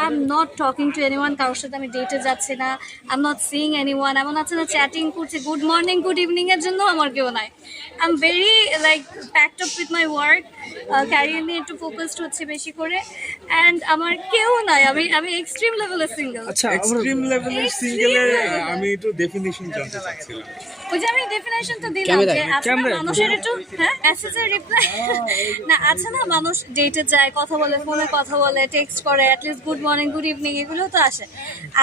I am not talking to anyone কারোর সাথে আমি ডেটে যাচ্ছি না I am not seeing anyone এমন আছে না চ্যাটিং করছি গুড মর্নিং গুড ইভিনিংয়ের জন্য আমার কেউ নাই। I am very like packed up with my work career নিয়ে একটু ফোকাসড হচ্ছে বেশি করে। অ্যান্ড আমার কেউ নাই আমি আমি এক্সট্রিম লেভেলের সিঙ্গেল আচ্ছা এক্সট্রিম লেভেলের সিঙ্গেলের আমি একটু ডেফিনেশন জানতে চাচ্ছিলাম। ওই যে আমি ডেফিনেশন তো দিলাম যে না ক্যামেরায়। মানুষের একটু হ্যাঁ মেসেজের রিপ্লাই না আছে না মানুষ ডেটে যায় কথা বলে ফোনে কথা বলে টেক্সট করে at least good morning good evening এগুলো তো আসে।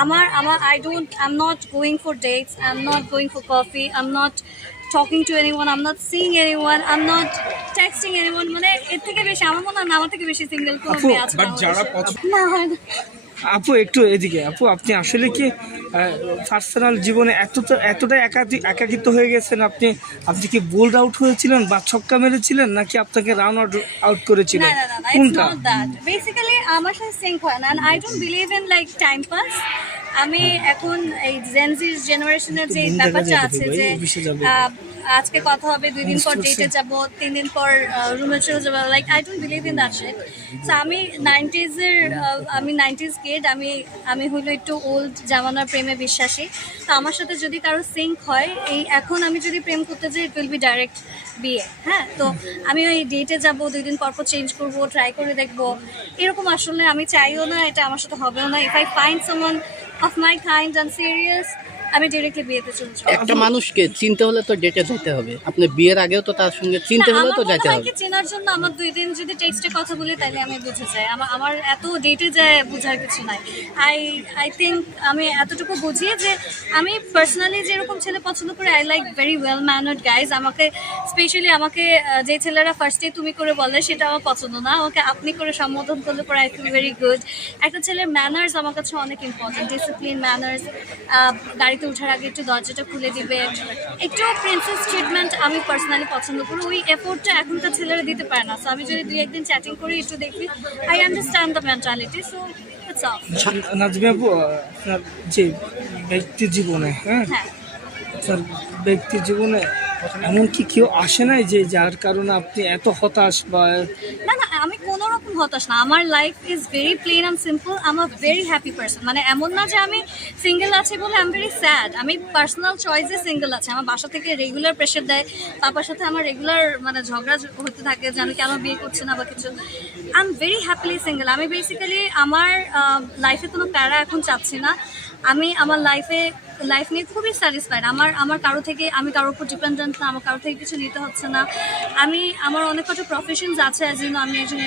আমার আমার I don't I am not going for dates I am not going for coffee I am not talking to anyone I am not seeing anyone I am not texting anyone মানে এর থেকে বেশি আমার মনে হয় না আমার থেকে বেশি সিঙ্গেল কোনো মেয়ে আছে but যারা না আপু একটু এদিকে আপু আপনি আসলে কি পার্সোনাল জীবনে এতটা এতটা একাকি একাকিত্ব হয়ে গেছেন আপনি? আপনি কি বোল্ড আউট হয়েছিলেন বা ছক্কা মেরেছিলেন নাকি আপনাকে রান আউট আউট করেছিলেন? কোনটা? বেসিক্যালি আমার সাথে সিঙ্ক হয় না I don't believe in like time pass আমি এখন এই জেনজি জেনারেশনের যে ব্যাপারটা আছে যে আজকে কথা হবে দুই দিন পর ডেটে যাব তিন দিন পর রুমে চলে যাব। Like I don't believe in that shit so আমি নাইনটিজের আমি নাইনটিজ কিড আমি আমি হলো একটু ওল্ড জামানার প্রেমে বিশ্বাসী। তো আমার সাথে যদি কারও সিঙ্ক হয় এই এখন আমি যদি প্রেম করতে যাই ইট উইল বি ডাইরেক্ট বিয়ে হ্যাঁ? তো আমি ওই ডেটে যাব দুই দিন পর পর চেঞ্জ করব ট্রাই করে দেখব। এরকম আসলে আমি চাইও না এটা আমার সাথে হবেও না। If I find someone of my kind and serious আমি ডিরেক্টলি বিয়েতে চলে যাব। একটা মানুষকে চিনতে হলে তো ডেটে যেতে হবে। আপনি বিয়ের আগেও তো তার সঙ্গে চিনতে আমার তো যেতে হবে। চেনার জন্য আমার দুই দিন যদি টেক্সটে কথা বলি তাহলে আমি বুঝে যাই। আমার আমার এত ডেটে যায় বোঝার কিছু নাই। আই আই থিঙ্ক আমি এতটুকু বুঝি যে আমি পার্সোনালি যেরকম ছেলে পছন্দ করি I like very well mannered guys আমাকে স্পেশালি আমাকে যে ছেলেরা ফার্স্টে তুমি করে বলে সেটা আমার পছন্দ না। আমাকে আপনি করে সম্বোধন করলে পরে আই ফিল ভেরি গুড একটা ছেলের ম্যানার্স আমার কাছে অনেক ইম্পর্টেন্ট ডিসিপ্লিন ম্যানার্স গাড়িতে ওঠার আগে একটু দরজাটা খুলে দিবে। একটু প্রিন্সেস ট্রিটমেন্ট আমি পার্সোনালি পছন্দ করি। ওই এফোর্টটা এখনকার ছেলেরা দিতে পারে না। সো আমি যদি দুই একদিন চ্যাটিং করি একটু দেখি। I understand the mentality so Nazmi আপু আপনার যে ব্যক্তি জীবনে হ্যাঁ? হ্যাঁ। আপনার ব্যক্তি জীবনে এমন কি কেউ আসে নাই যে যার কারণে আপনি এত হতাশ বা না না আমি কোনো হতাশ না। আমার life is very plain and simple I am a very happy person মানে এমন না যে আমি সিঙ্গেল আছি বলে আই এম ভেরি স্যাড আমি পার্সোনাল চয়েসে সিঙ্গেল আছে। আমার বাসা থেকে রেগুলার প্রেশার দেয়। পাপার সাথে আমার রেগুলার মানে ঝগড়া হতে থাকে যে আমি কেন বিয়ে করছি না বা কিছু। I am very happily single আমি বেসিক্যালি আমার লাইফে কোনো প্যারা এখন চাচ্ছি না। আমি আমার লাইফে লাইফ নিয়ে খুবই স্যাটিসফাইড আমার আমার কারও থেকে, আমি কারোর উপর ডিপেন্ডেন্ট না। আমার কারও থেকে কিছু নিতে হচ্ছে না। আমি, আমার অনেক কটা প্রফেশনস আছে আমি একজন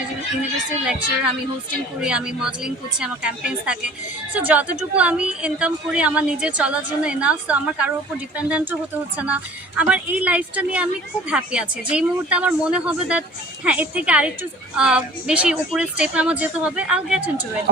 ইউনিভার্সিটি লেকচার আমি হোস্টিং করি আমি মডেলিং করছি আমার ক্যাম্পেইনস থাকে। সো যতটুকু আমি ইনকাম করি আমার নিজের চলার জন্য এনাফ তো আমার কারোর উপর ডিপেন্ডেন্টও হতে হচ্ছে না। আমার এই লাইফটা নিয়ে আমি খুব হ্যাপি আছি। যেই মুহূর্তে আমার মনে হবে দ্যাট হ্যাঁ এর থেকে আরেকটু বেশি উপরের স্টেপে আমার যেতে হবে আল গেট ইন টু ইট